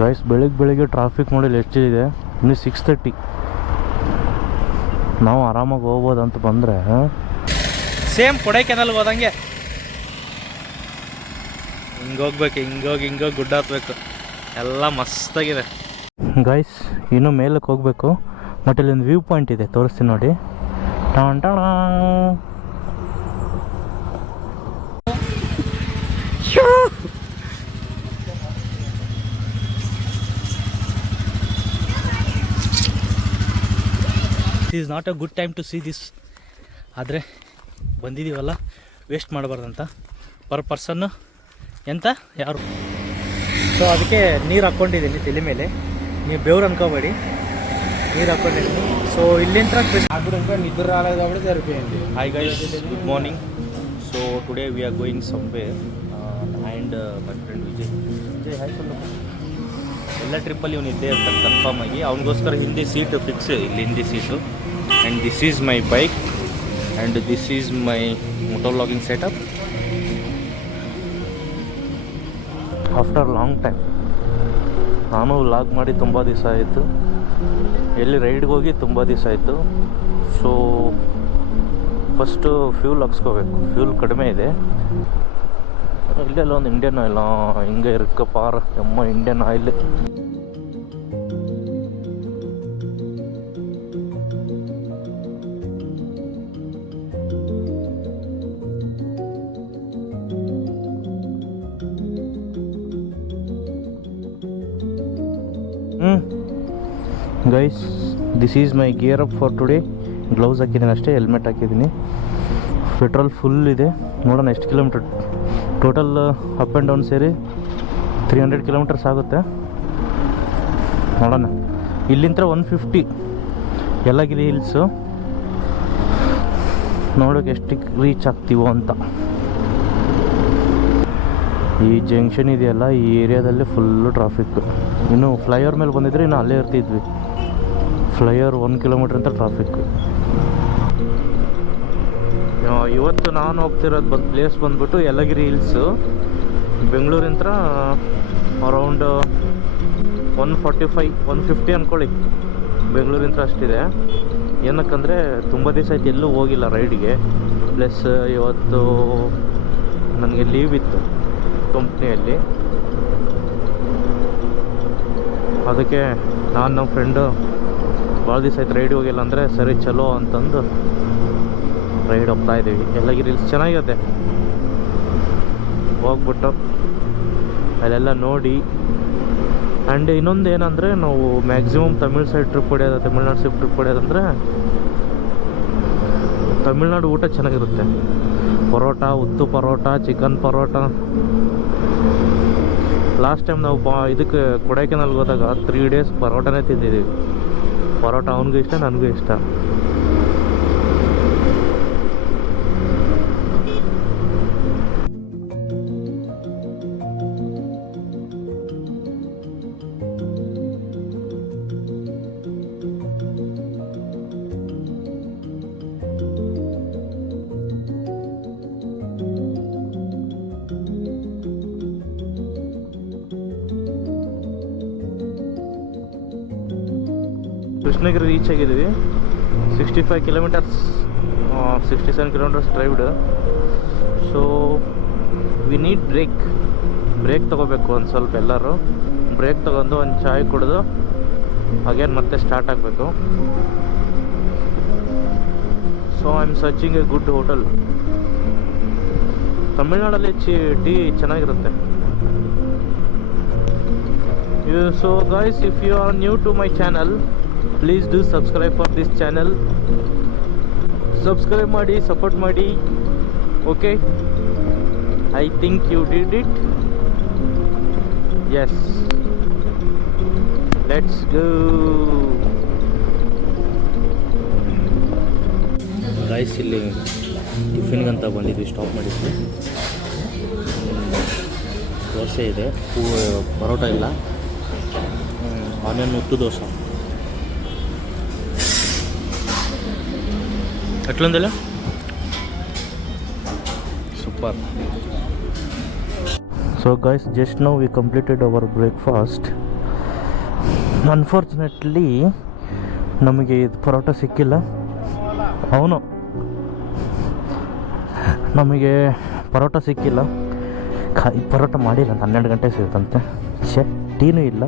Guys ಬೆಳಿಗ್ಗೆ traffic ನೋಡಿ ಎಷ್ಟಿದೆ, ಇನ್ನು 6:30. ನಾವು ಆರಾಮಾಗಿ ಹೋಗ್ಬೋದು ಅಂತ ಬಂದರೆ ಸೇಮ್ ಕೊಡೈಕೆನಾಲ್ಗೆ ಹೋದಂಗೆ ಹಿಂಗೋಗ್ಬೇಕು, ಹಿಂಗೋಗಿ ಗುಡ್ಡ ಹತ್ಬೇಕು, ಎಲ್ಲ ಮಸ್ತಾಗಿದೆ. ಗಾಯ್ಸ್ ಇನ್ನೂ ಮೇಲಕ್ಕೆ ಹೋಗಬೇಕು. ಮತ್ತು ಇಲ್ಲೊಂದು ವ್ಯೂ ಪಾಯಿಂಟ್ ಇದೆ, ತೋರಿಸ್ತೀನಿ ನೋಡಿ. ಟಾಣ್ ಟಾಣ. It is not a good time to see this. ಆದರೆ ಬಂದಿದ್ದೀವಲ್ಲ, ವೇಸ್ಟ್ ಮಾಡಬಾರ್ದಂತ. ಪರ್ ಪರ್ಸನ್ನು ಎಂತ ಯಾರು. ಸೊ ಅದಕ್ಕೆ ನೀರು ಹಾಕ್ಕೊಂಡಿದ್ದೀನಿ ತಲೆ ಮೇಲೆ. ನೀವು ಬೆವ್ರು ಅನ್ಕೋಬೇಡಿ, ನೀರು ಹಾಕ್ಕೊಂಡಿದ್ದೀನಿ. సో ఇల్లింత్ర నిద్ర రాలేదు కాబట్టి సరిపోయింది. Hi guys, good morning. So today we are going somewhere and my friend Vijay hi ಸೊಲ್ಲು. ಎಲ್ಲ ಟ್ರಿಪ್ಪಲ್ಲಿ ಇವನು ಇದ್ದೇ ಇರ್ತಾನೆ ಕನ್ಫರ್ಮ್ ಆಗಿ. ಅವನಿಗೋಸ್ಕರ ಹಿಂದಿ ಸೀಟು ಫಿಕ್ಸ್, ಇಲ್ಲಿ ಹಿಂದಿ seat. And this is my bike and this is my moto vlogging setup. After long time ನಾನು ವ್ಲಾಗ್ ಮಾಡಿ ತುಂಬ ದಿವಸ ಆಯಿತು, ಎಲ್ಲಿ ರೈಡ್ಗೆ ಹೋಗಿ ತುಂಬ ದಿವಸ ಆಯಿತು. ಸೊ ಫಸ್ಟು ಫ್ಯೂಲ್ ಹಾಕ್ಸ್ಕೋಬೇಕು, ಫ್ಯೂಲ್ ಕಡಿಮೆ ಇದೆ. ಇಲ್ಲೆಲ್ಲ ಒಂದು ಇಂಡಿಯನ್ ಆಯಿಲ್ ಹಿಂಗೆ ಇರಕ್ಕ ಪಾರ ಎಮ್ಮ Indian Oil. Guys this is my gear up for today. Gloves ಹಾಕಿದ್ದೀನಿ ಅಷ್ಟೇ, ಹೆಲ್ಮೆಟ್ ಹಾಕಿದ್ದೀನಿ. ಪೆಟ್ರೋಲ್ ಫುಲ್ ಇದೆ. ನೋಡೋಣ ಎಷ್ಟು kilometre total up and down ಸೇರಿ 300 ಕಿಲೋಮೀಟರ್ಸ್ ಆಗುತ್ತೆ. ನೋಡೋಣ. ಇಲ್ಲಿಂದ 150 ಯಲ್ಲಗಿರಿ ಹಿಲ್ಸು, ನೋಡೋಕೆ ಎಷ್ಟಕ್ಕೆ ರೀಚ್ ಆಗ್ತೀವೋ ಅಂತ. ಈ ಜಂಕ್ಷನ್ ಇದೆಯಲ್ಲ, ಈ ಏರಿಯಾದಲ್ಲಿ ಫುಲ್ಲು ಟ್ರಾಫಿಕ್. ಇನ್ನು ಫ್ಲೈಓವರ್ ಮೇಲೆ ಬಂದಿದ್ರೆ ಇನ್ನು ಅಲ್ಲೇ ಇರ್ತಿದ್ವಿ. ಫ್ಲೈಓವರ್ 1 ಕಿಲೋಮೀಟ್ರ್ ಅಂತ ಟ್ರಾಫಿಕ್. ಇವತ್ತು ನಾನು ಹೋಗ್ತಿರೋದು ಪ್ಲೇಸ್ ಬಂದ್ಬಿಟ್ಟು ಯಲ್ಲಗಿರಿ ಹಿಲ್ಸು. ಬೆಂಗಳೂರಿಂತ ಅರೌಂಡ್ 145-150 ಅಂದ್ಕೊಳ್ಳಿ, ಬೆಂಗಳೂರಿಂತ ಅಷ್ಟಿದೆ. ಏನಕ್ಕಂದರೆ ತುಂಬ ದಿವಸ ಆಯ್ತು ಎಲ್ಲೂ ಹೋಗಿಲ್ಲ ರೈಡ್ಗೆ. ಪ್ಲಸ್ ಇವತ್ತು ನನಗೆ ಲೀವ್ ಇತ್ತು ಕಂಪ್ನಿಯಲ್ಲಿ. ಅದಕ್ಕೆ ನಾನು ನಮ್ಮ ಫ್ರೆಂಡು ಭಾಳ ದಿವಸ ಆಯ್ತು ರೈಡ್ ಹೋಗಿಲ್ಲ ಅಂದರೆ ಸರಿ ಚಲೋ ಅಂತಂದು ರೈಡ್ ಹೋಗ್ತಾ ಇದ್ದೀವಿ. ಯಲ್ಲಗಿರಿ ಹಿಲ್ಸ್ ಚೆನ್ನಾಗಿದೆ, ಹೋಗ್ಬಿಟ್ಟು ಅಲ್ಲೆಲ್ಲ ನೋಡಿ. ಆ್ಯಂಡ್ ಇನ್ನೊಂದು ಏನಂದರೆ, ನಾವು ಮ್ಯಾಕ್ಸಿಮಮ್ ತಮಿಳ್ ಸೈಡ್ ಟ್ರಿಪ್ ಹೊಡೆಯೋದು, ತಮಿಳ್ನಾಡು ಸೈಡ್ ಟ್ರಿಪ್ ಹೊಡೆಯೋದಂದರೆ ತಮಿಳ್ನಾಡು ಊಟ ಚೆನ್ನಾಗಿರುತ್ತೆ. ಪರೋಟ, ಉದ್ದು parotta, chicken parotta. Last time ನಾವು ಇದಕ್ಕೆ ಕೊಡೈಕೆನಾಲ್ಗೆ ಹೋದಾಗ 3 days ಪರೋಟನೇ ತಿಂದಿದ್ದೀವಿ. ಪರೋಟ ಅವನಿಗೂ ಇಷ್ಟ, ನನಗೂ ಇಷ್ಟ. ಕೃಷ್ಣಗಿರಿ ರೀಚ್ ಆಗಿದ್ದೀವಿ. 65 kilometres, 67 kilometres drived. So we need break ತೊಗೋಬೇಕು ಒಂದು ಸ್ವಲ್ಪ. ಎಲ್ಲರೂ ಬ್ರೇಕ್ ತೊಗೊಂಡು ಒಂದು ಚಾಯ್ ಕುಡಿದು ಅಗೇನ್ ಮತ್ತೆ ಸ್ಟಾರ್ಟ್ ಆಗಬೇಕು. So I am searching a good hotel. ತಮಿಳ್ನಾಡಲ್ಲಿ ಟೀ ಚೆನ್ನಾಗಿರುತ್ತೆ. So guys, if you are new to my channel, please do subscribe for this channel. Subscribe ಮಾಡಿ, ಸಪೋರ್ಟ್ ಮಾಡಿ. Okay, I think you did it. Yes, let's go. Guys, ಇಲ್ಲಿ ಟಿಫಿನ್ಗಂತ ಬಂದಿದ್ವಿ, stop ಮಾಡಿದ್ವಿ. ದೋಸೆ ಇದೆ, ಪರೋಟ ಇಲ್ಲ, ಆನಿಯನ್ ಉತ್ತು ದೋಸೆ. ಎಟ್ಲೊಂದಿಲ್ಲ, super. So guys, just now we completed our breakfast. Unfortunately ನಮಗೆ ಇದು ಪರೋಟ ಸಿಕ್ಕಿಲ್ಲ. ಅವನು ನಮಗೆ ಪರೋಟ ಸಿಕ್ಕಿಲ್ಲ, ಪರೋಟ ಮಾಡಿಲ್ಲ ಅಂತ 12 ಗಂಟೆ ಸಿಗುತ್ತಂತೆ. ಟೀನೂ ಇಲ್ಲ.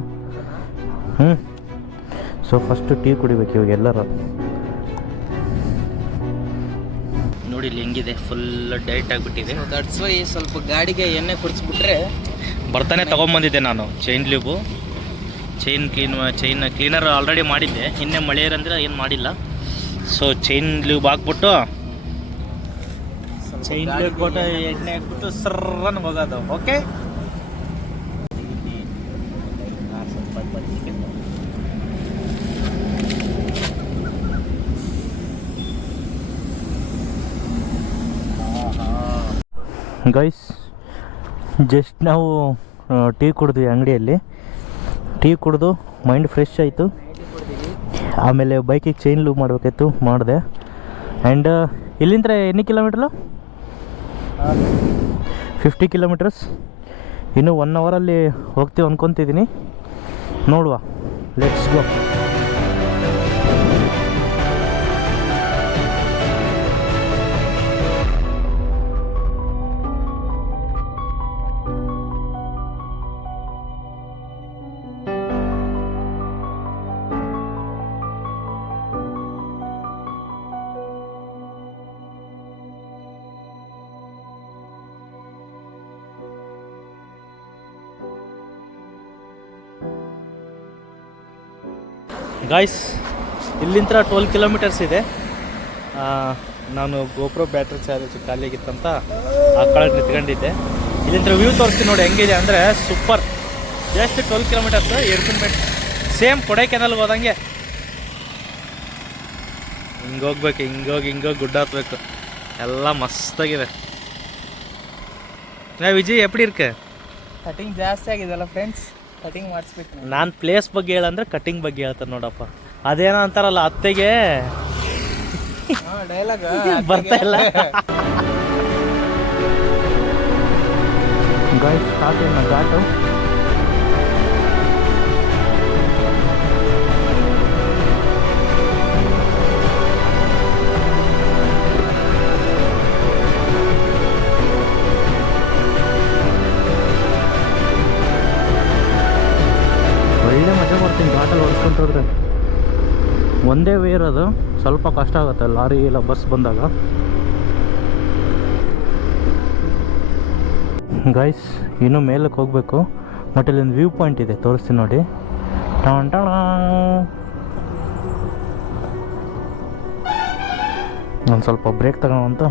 ಸೊ ಫಸ್ಟು ಟೀ ಕುಡಿಬೇಕು ಇವಾಗ ಎಲ್ಲರೂ. ನೋಡಿ ಇಲ್ಲಿ ಹೆಂಗಿದೆ, ಫುಲ್ ಡೈಟ್ ಆಗಿಬಿಟ್ಟಿದೆ. ದಟ್ಸ್ ವೈ ಸ್ವಲ್ಪ ಗಾಡಿಗೆ ಎಣ್ಣೆ ಕುಡಿಸ್ಬಿಟ್ರೆ ಬರ್ತಾನೆ ತೊಗೊಂಬಂದಿದ್ದೆ ನಾನು ಚೈನ್ ಲ್ಯೂಬು. ಚೈನ್ ಕ್ಲೀನರ್ ಆಲ್ರೆಡಿ ಮಾಡಿದ್ದೆ, ನಿನ್ನೆ ಮಳೆ ಇರಂದ್ರೆ ಏನು ಮಾಡಿಲ್ಲ. ಸೊ ಚೈನ್ ಲ್ಯೂಬ್ ಹಾಕ್ಬಿಟ್ಟು ಎಣ್ಣೆ ಹಾಕ್ಬಿಟ್ಟು ಸರ್ರನ್ ಹೋಗೋದು. ಓಕೆ, ಗೈಸ್ ಜಸ್ಟ್ ನಾವು ಟೀ ಕುಡಿದ್ವಿ ಅಂಗಡಿಯಲ್ಲಿ. ಟೀ ಕುಡಿದು ಮೈಂಡ್ ಫ್ರೆಶ್ ಆಯಿತು. ಆಮೇಲೆ ಬೈಕಿಗೆ ಚೈನ್ ಲೂಬ್ ಮಾಡಬೇಕಾಯ್ತು, ಮಾಡಿದೆ. ಆ್ಯಂಡ್ ಇಲ್ಲಿಂದ ಎన్ని ಕಿಲೋಮೀಟ್ರು? 50 ಕಿಲೋಮೀಟರ್ಸ್. ಇನ್ನೂ 1 ಅವರಲ್ಲಿ ಹೋಗ್ತೀವಿ ಅಂದ್ಕೊತಿದ್ದೀನಿ. ನೋಡುವ, ಲೆಟ್ಸ್ ಗೋ. ಗಾಯ್ಸ್, ಇಲ್ಲಿಂದ 12 ಕಿಲೋಮೀಟರ್ಸ್ ಇದೆ. ನಾನು ಗೋಪ್ರೋ ಬ್ಯಾಟ್ರಿ ಚಾರ್ಜ್ ಖಾಲಿಯಾಗಿತ್ತಂತ ಆ ಕಡೆ ನಿಂತ್ಕೊಂಡಿದ್ದೆ. ಇಲ್ಲಿಂದ ವ್ಯೂ ತೋರಿಸ್ತೀನಿ ನೋಡಿ ಹೆಂಗಿದೆ ಅಂದರೆ ಸೂಪರ್. ಜಸ್ಟ್ 12 ಕಿಲೋಮೀಟರ್ಸ್ ಏರ್ಕನ್ಮೆಂಟ್, ಸೇಮ್ ಕೊಡೈಕೆನಾಲ್ಗೆ ಹೋದಂಗೆ. ಹಿಂಗೋಗ್ಬೇಕು, ಹಿಂಗೋಗಿ ಗುಡ್ಡ ಹತ್ಬೇಕು, ಎಲ್ಲ ಮಸ್ತಾಗಿದೆ. ವಿಜಯ್ ಎಪ್ಪಡಿ ಇರ್ಕ? ಕಟಿಂಗ್ ಜಾಸ್ತಿ ಆಗಿದೆಲ್ಲ ಫ್ರೆಂಡ್ಸ್, ಕಟಿಂಗ್ ಮಾಡಿಸ್ಬೇಕು. ನಾನು ಪ್ಲೇಸ್ ಬಗ್ಗೆ ಹೇಳಂದ್ರೆ ಕಟಿಂಗ್ ಬಗ್ಗೆ ಹೇಳ್ತಾರೆ ನೋಡಪ್ಪ. ಅದೇನೋ ಅಂತಾರಲ್ಲ, ಅತ್ತೆಗೆ ಡೈಲಾಗ್ ಬರ್ತಾ ಇಲ್ಲ. ಗಾಯ್ಸ್ ಸ್ಟಾರ್ಟ್ ಇನ್ ಘಾಟು. ಒಳ್ಳೆ ಮಜಾ ಬರ್ತೀನಿ ಘಾಟಲ್ಲಿ ಹೊಡ್ಸ್ಕೊಂಡು ಹೋದ್ರೆ. ಒಂದೇ ವೇ ಇರೋದು, ಸ್ವಲ್ಪ ಕಷ್ಟ ಆಗುತ್ತೆ ಲಾರಿ ಇಲ್ಲ ಬಸ್ ಬಂದಾಗ. ಗೈಸ್ ಇನ್ನೂ ಮೇಲಕ್ಕೆ ಹೋಗಬೇಕು. ಮತ್ತು ಇಲ್ಲೊಂದು ವ್ಯೂ ಪಾಯಿಂಟ್ ಇದೆ, ತೋರಿಸ್ತೀನಿ ನೋಡಿ. ಟಾಣ್ ಟಾಣ. ಒಂದು ಸ್ವಲ್ಪ ಬ್ರೇಕ್ ತಗೋಣ ಅಂತ.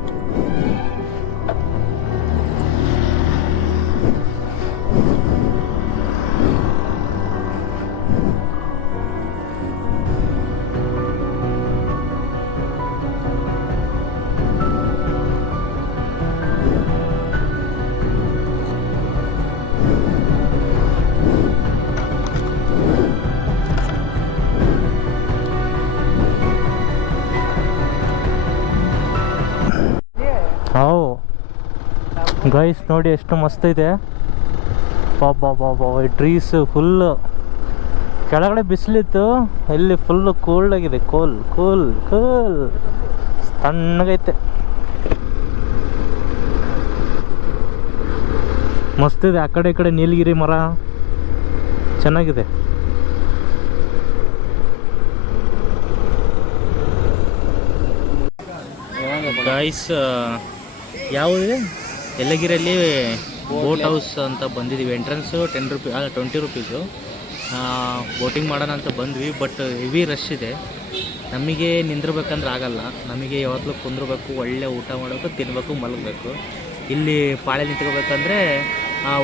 ಗೈಸ್ ನೋಡಿ ಎಷ್ಟು ಮಸ್ತ್ ಇದೆ. ಬಾಬಾ ಈ ಟ್ರೀಸ್ ಫುಲ್ಲು. ಕೆಳಗಡೆ ಬಿಸಿಲಿತ್ತು, ಇಲ್ಲಿ ಫುಲ್ಲು ಕೋಲ್ಡ್ ಆಗಿದೆ. ಕೂಲ್ ತಣ್ಣಗೈತೆ, ಮಸ್ತಿದೆ. ಆ ಕಡೆ ಈ ಕಡೆ ನೀಲಗಿರಿ ಮರ ಚೆನ್ನಾಗಿದೆ. ಗಾಯ್ಸ್ ಯಾವುದಿದೆ ಯಲ್ಲಗಿರಿಯಲ್ಲಿ ಬೋಟ್ ಹೌಸ್ ಅಂತ ಬಂದಿದ್ದೀವಿ. Entrance 20 rupees. ಬೋಟಿಂಗ್ ಮಾಡೋಣ ಅಂತ ಬಂದ್ವಿ, ಬಟ್ ಹೆವಿ ರಶ್ ಇದೆ. ನಮಗೆ ನಿಂದಿರ್ಬೇಕಂದ್ರೆ ಆಗಲ್ಲ. ನಮಗೆ ಯಾವತ್ತೂ ಕುಂದಿರ್ಬೇಕು, ಒಳ್ಳೆ ಊಟ ಮಾಡಬೇಕು, ತಿನ್ನಬೇಕು, ಮಲಗಬೇಕು. ಇಲ್ಲಿ ಪಾಳೆ ನಿಂತ್ಕೋಬೇಕಂದ್ರೆ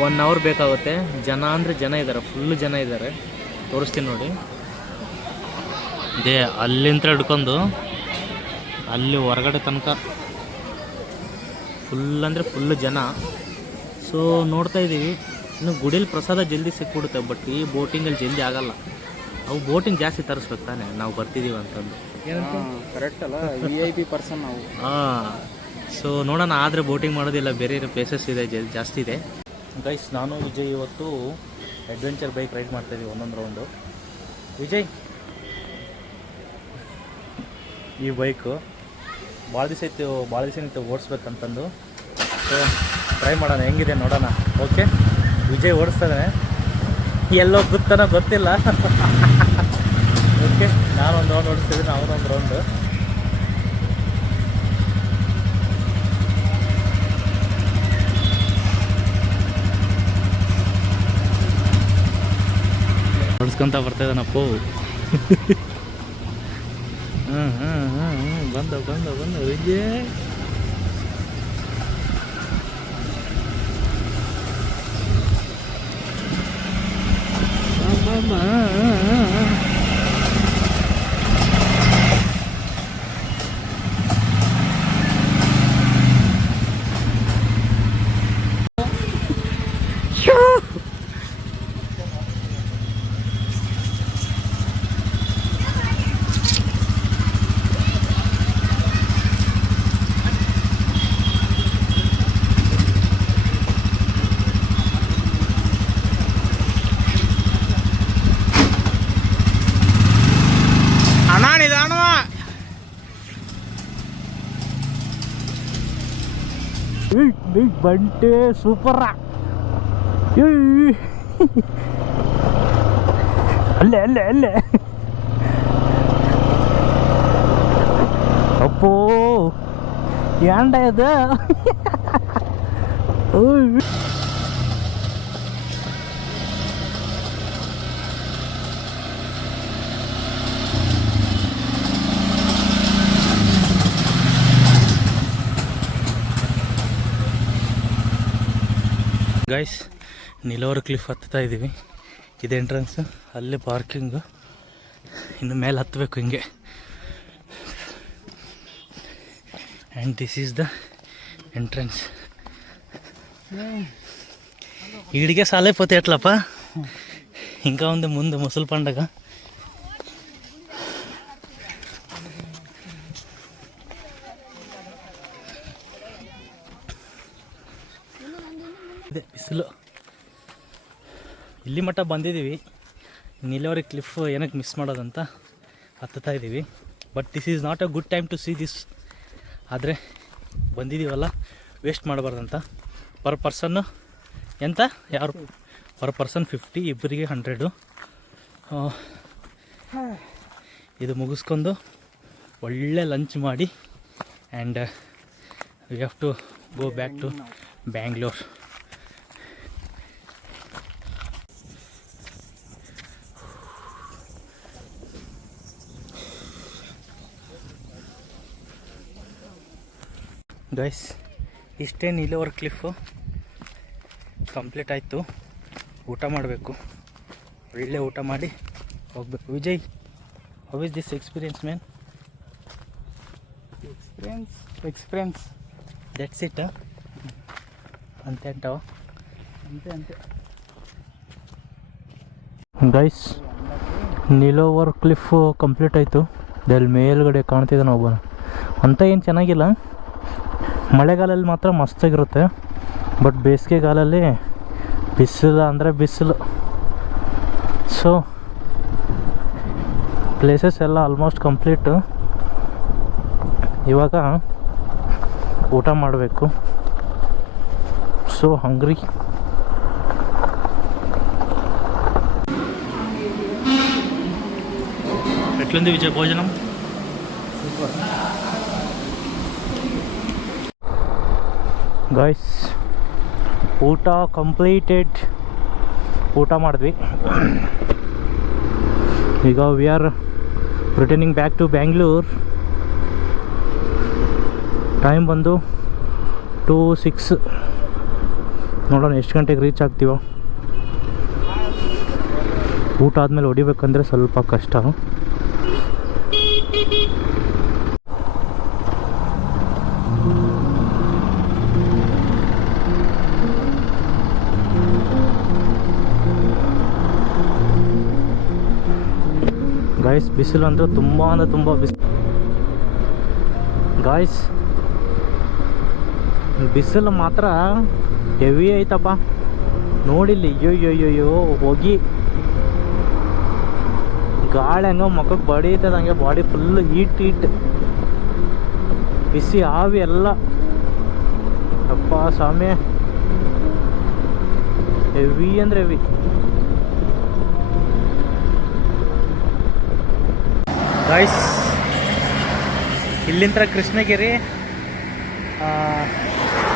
1 ಅವರ್ ಬೇಕಾಗುತ್ತೆ. ಜನ ಅಂದರೆ ಜನ ಇದ್ದಾರೆ, ಫುಲ್ಲು ಜನ ಇದ್ದಾರೆ. ತೋರಿಸ್ತೀನಿ ನೋಡಿ. ಇದೇ ಅಲ್ಲಿಂದ ಹಿಡ್ಕೊಂಡು ಅಲ್ಲಿ ಹೊರಗಡೆ ತನಕ ಫುಲ್ ಅಂದರೆ ಫುಲ್ಲು ಜನ. ಸೊ ನೋಡ್ತಾ ಇದ್ದೀವಿ. ಇನ್ನು ಗುಡಿಲಿ ಪ್ರಸಾದ ಜಲ್ದಿ ಸಿಕ್ಬಿಡುತ್ತೆ, ಬಟ್ ಈ ಬೋಟಿಂಗಲ್ಲಿ ಜಲ್ದಿ ಆಗಲ್ಲ. ಅವು ಬೋಟಿಂಗ್ ಜಾಸ್ತಿ ತರಿಸ್ಬೇಕು ತಾನೆ, ನಾವು ಬರ್ತಿದ್ದೀವಿ ಅಂತಂದು. ಕರೆಕ್ಟ್ ಅಲ್ಲ, VIP ಪರ್ಸನ್ ನಾವು. ಸೊ ನೋಡೋಣ. ಆದರೆ ಬೋಟಿಂಗ್ ಮಾಡೋದಿಲ್ಲ, ಬೇರೆ ಪ್ಲೇಸಸ್ ಇದೆ ಜಾಸ್ತಿ ಇದೆ. ಗೈಸ್ ನಾನು ವಿಜಯ್ ಇವತ್ತು ಅಡ್ವೆಂಚರ್ ಬೈಕ್ ರೈಡ್ ಮಾಡ್ತಾಯಿದ್ದೀವಿ ಒಂದೊಂದು ರೌಂಡು. ವಿಜಯ್, ಈ ಬೈಕು ಭಾಳ ದಿವಸ ಇತ್ತು ಓಡಿಸ್ಬೇಕಂತಂದು. ಸೊ ಟ್ರೈ ಮಾಡೋಣ, ಹೆಂಗಿದೆ ನೋಡೋಣ. ಓಕೆ, ವಿಜಯ್ ಓಡಿಸ್ತಾನೆ, ಎಲ್ಲೋ ಗೊತ್ತಾನೋ ಗೊತ್ತಿಲ್ಲ. ಓಕೆ, ನಾನೊಂದು ರೌಂಡ್ ಓಡಿಸ್ತಿದ್ದೀನಿ, ಅವನೊಂದು ರೌಂಡು. ಹೊಡ್ಸ್ಕೊಂತ ಬರ್ತಾಯಿದ್ದಾನಪ್ಪ. ಬಂದ ವಿಜಯ್. ಬಿಗ್ ಬಂಟೆ ಸೂಪರ. ಅಲ್ಲೇ ಅಪ್ಪೋ ಯಾಂಡ ಇದು. ಗೈಸ್, ನೀಲೋರ ಕ್ಲಿಫ್ ಹತ್ತಾ ಇದ್ದೀವಿ. ಇದು ಎಂಟ್ರೆನ್ಸ್, ಅಲ್ಲೇ ಪಾರ್ಕಿಂಗು. ಇನ್ನು ಮೇಲೆ ಹತ್ತಬೇಕು ಹಿಂಗೆ. And this is the entrance. ಈಡಿಗೆ ಸಾಲೆ ಪೋತೆ ಎಟ್ಲಪ್ಪ ఇంకా ఉంది ముందు ముసలి పండగ. ಇದೆ ಬಿಸಿಲು. ಇಲ್ಲಿ ಮಟ್ಟ ಬಂದಿದ್ದೀವಿ. ನೀಲವರಿ ಕ್ಲಿಫ್ ಏನಕ್ಕೆ ಮಿಸ್ ಮಾಡೋದಂತ ಹತ್ತುತ್ತಾ ಇದ್ದೀವಿ. But this is not a good time to see this. ಆದರೆ ಬಂದಿದ್ದೀವಲ್ಲ, ವೇಸ್ಟ್ ಮಾಡಬಾರ್ದಂತ. ಪರ್ ಪರ್ಸನ್ನು ಎಂತ ಯಾರು ಪರ್ ಪರ್ಸನ್ 50, ಇಬ್ಬರಿಗೆ 100. ಇದು ಮುಗಿಸ್ಕೊಂಡು ಒಳ್ಳೆ ಲಂಚ್ ಮಾಡಿ and we have to go back to Bangalore. Guys, ಇಷ್ಟೇ ನೀಲವರ್ ಕ್ಲಿಫು ಕಂಪ್ಲೀಟ್ ಆಯಿತು. ಊಟ ಮಾಡಬೇಕು, ಒಳ್ಳೆ ಊಟ ಮಾಡಿ ಹೋಗ್ಬೇಕು. Vijay, how is this experience man? Experience that's it. ಅಂತೆ ಅಂಟವ ಅಂತೆ ಗೈಸ್, ನೀಲೋವರ್ ಕ್ಲಿಫ್ ಕಂಪ್ಲೀಟ್ ಆಯಿತು. ಅಲ್ಲಿ ಮೇಲ್ಗಡೆ ಕಾಣ್ತಿದ್ದಾನೆ ಒಬ್ಬನ. ಅಂತ ಏನು ಚೆನ್ನಾಗಿಲ್ಲ. ಮಳೆಗಾಲದಲ್ಲಿ ಮಾತ್ರ ಮಸ್ತಾಗಿರುತ್ತೆ. ಬಟ್ ಬೇಸಿಗೆಗಾಲಲ್ಲಿ ಬಿಸಿಲು ಅಂದರೆ ಬಿಸಿಲು. ಸೊ ಪ್ಲೇಸಸ್ ಎಲ್ಲ ಆಲ್ಮೋಸ್ಟ್ ಕಂಪ್ಲೀಟು. ಇವಾಗ ಊಟ ಮಾಡಬೇಕು. So hungry. ఎట్లుంది విజయ్ భోజనం? ಗೈಸ್, ಊಟ ಕಂಪ್ಲೀಟೆಡ್. ಊಟ ಮಾಡಿದ್ವಿ. ಈಗ we are returning back to Bangalore. Time ಬಂದು 2:06. ನೋಡೋಣ ಎಷ್ಟು ಗಂಟೆಗೆ ರೀಚ್ ಆಗ್ತೀವೋ. ಊಟ ಆದಮೇಲೆ ಹೊಡಿಬೇಕಂದ್ರೆ ಸ್ವಲ್ಪ ಕಷ್ಟ. ಗಾಯ್ಸ್, ಬಿಸಿಲು ಅಂದರೆ ತುಂಬ ಬಿಸಿಲು. ಗಾಯ್ಸ್, ಬಿಸಿಲು ಮಾತ್ರ ಹೆವಿ ಐತಪ್ಪ. ನೋಡಿಲ್ಲಿ, ಅಯ್ಯೋ ಹೊಗಿ. ಗಾಳಿ ಹಂಗೆ ಮುಖಕ್ಕೆ ಬಡೀತದೆ, ಹಂಗೆ ಬಾಡಿ ಫುಲ್ ಹೀಟ್ ಬಿಸಿ ಆವಿ ಎಲ್ಲ. ಅಪ್ಪ ಸ್ವಾಮಿ, ಹೆವಿ ಅಂದರೆ ಹೆವಿ. ಗೈಸ್, ಇಲ್ಲಿಂದ ಕೃಷ್ಣಗಿರಿ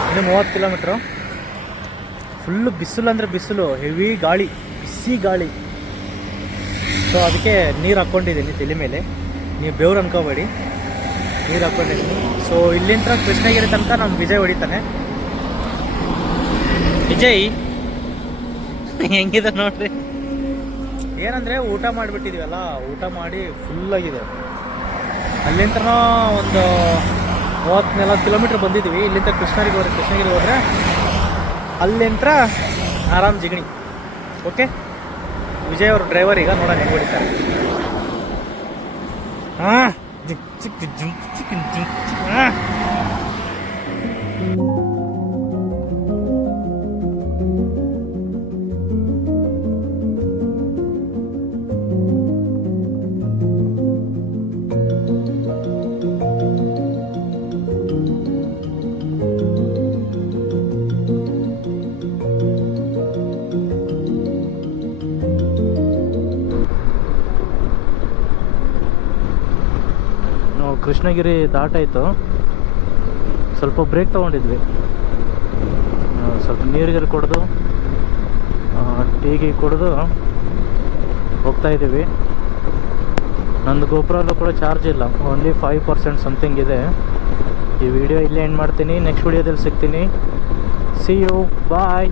ಇನ್ನು 30 ಕಿಲೋಮೀಟ್ರು. ಫುಲ್ಲು ಬಿಸಿಲು ಅಂದರೆ ಬಿಸಿಲು, ಹೆವಿ ಗಾಳಿ, ಬಿಸಿ ಗಾಳಿ. ಸೊ ಅದಕ್ಕೆ ನೀರು ಹಾಕ್ಕೊಂಡಿದ್ದೀನಿ ತಲೆ ಮೇಲೆ. ನೀವು ಬೆವ್ರು ಅನ್ಕೋಬೇಡಿ, ನೀರು ಹಾಕ್ಕೊಂಡಿದ್ದೀನಿ. ಸೊ ಇಲ್ಲಿಂದ ಕೃಷ್ಣಗಿರಿ ತನಕ ನಮ್ಮ ವಿಜಯ್ ಹೊಡಿತಾನೆ. ವಿಜಯ್ ಹೆಂಗಿದೆ ನೋಡ್ರಿ. ಏನಂದರೆ ಊಟ ಮಾಡಿಬಿಟ್ಟಿದ್ದೀವಲ್ಲ, ಊಟ ಮಾಡಿ ಫುಲ್ಲಾಗಿದೆ. ಅಲ್ಲಿಂದ ಒಂದು 30-40 ಕಿಲೋಮೀಟ್ರ್ ಬಂದಿದ್ದೀವಿ. ಇಲ್ಲಿಂದ ಕೃಷ್ಣಗಿರಿ ಹೋದರೆ ಅಲ್ಲಿಂದ ಆರಾಮ್ ಜಿಗಣಿ. ಓಕೆ, ವಿಜಯ್ ಅವರು ಡ್ರೈವರ್. ಈಗ ನೋಡೋಣ ಹೆಂಗೆ ಹೊಡಿತಾರೆ. ಹಾಂ, ಕೃಷ್ಣಗಿರಿ ದಾಟಾಯಿತು. ಸ್ವಲ್ಪ ಬ್ರೇಕ್ ತೊಗೊಂಡಿದ್ವಿ, ಸ್ವಲ್ಪ ನೀರಿಗೆ ಕುಡಿದು ಟೀಗೆ ಕುಡಿದು ಹೋಗ್ತಾಯಿದ್ದೀವಿ. ನಂದು ಗೋಪುರಲ್ಲೂ ಕೂಡ ಚಾರ್ಜ್ ಇಲ್ಲ, ಓನ್ಲಿ 5% ಸಮಥಿಂಗ್ ಇದೆ. ಈ ವಿಡಿಯೋ ಇಲ್ಲೇ ಎಂಡ್ ಮಾಡ್ತೀನಿ. ನೆಕ್ಸ್ಟ್ ವಿಡಿಯೋದಲ್ಲಿ ಸಿಗ್ತೀನಿ. See you, bye.